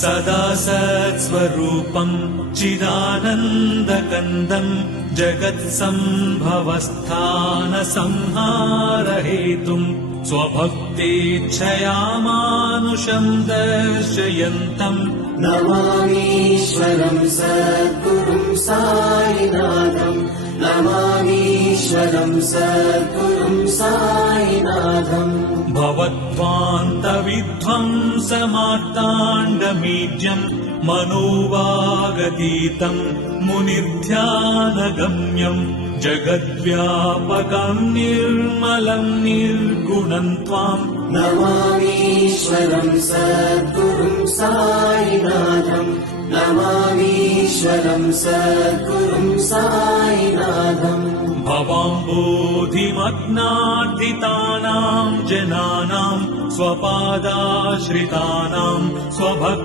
सदा सत्स्वरूपम् चिदानन्दकन्दम् जगत्सम्भवस्थानसंहारहेतुम् स्वभक्तेच्छया मानुषम् दर्शयन्तम् नमामीश्वरम् सद्गुरुम् साईनाथम् नमामीश्वरम् सद्गुरुम् साईनाथम् भवद्वान्तविध्वंसमार्ताण्डमीड्यम् मनोवागतीतम् मुनिध्यानगम्यम् जगद्व्यापकम् निर्मलम् निर्गुणम् त्वाम् नमामीश्वरम् सद्गुरुम् साईनाथम् नमामीश्वरम् सद्गुरुम् साईनाथम् भवाम्बोधिमग्नार्दितानाम् जनानाम् स्वपादाश्रितानाम् स्वभक्तानाम्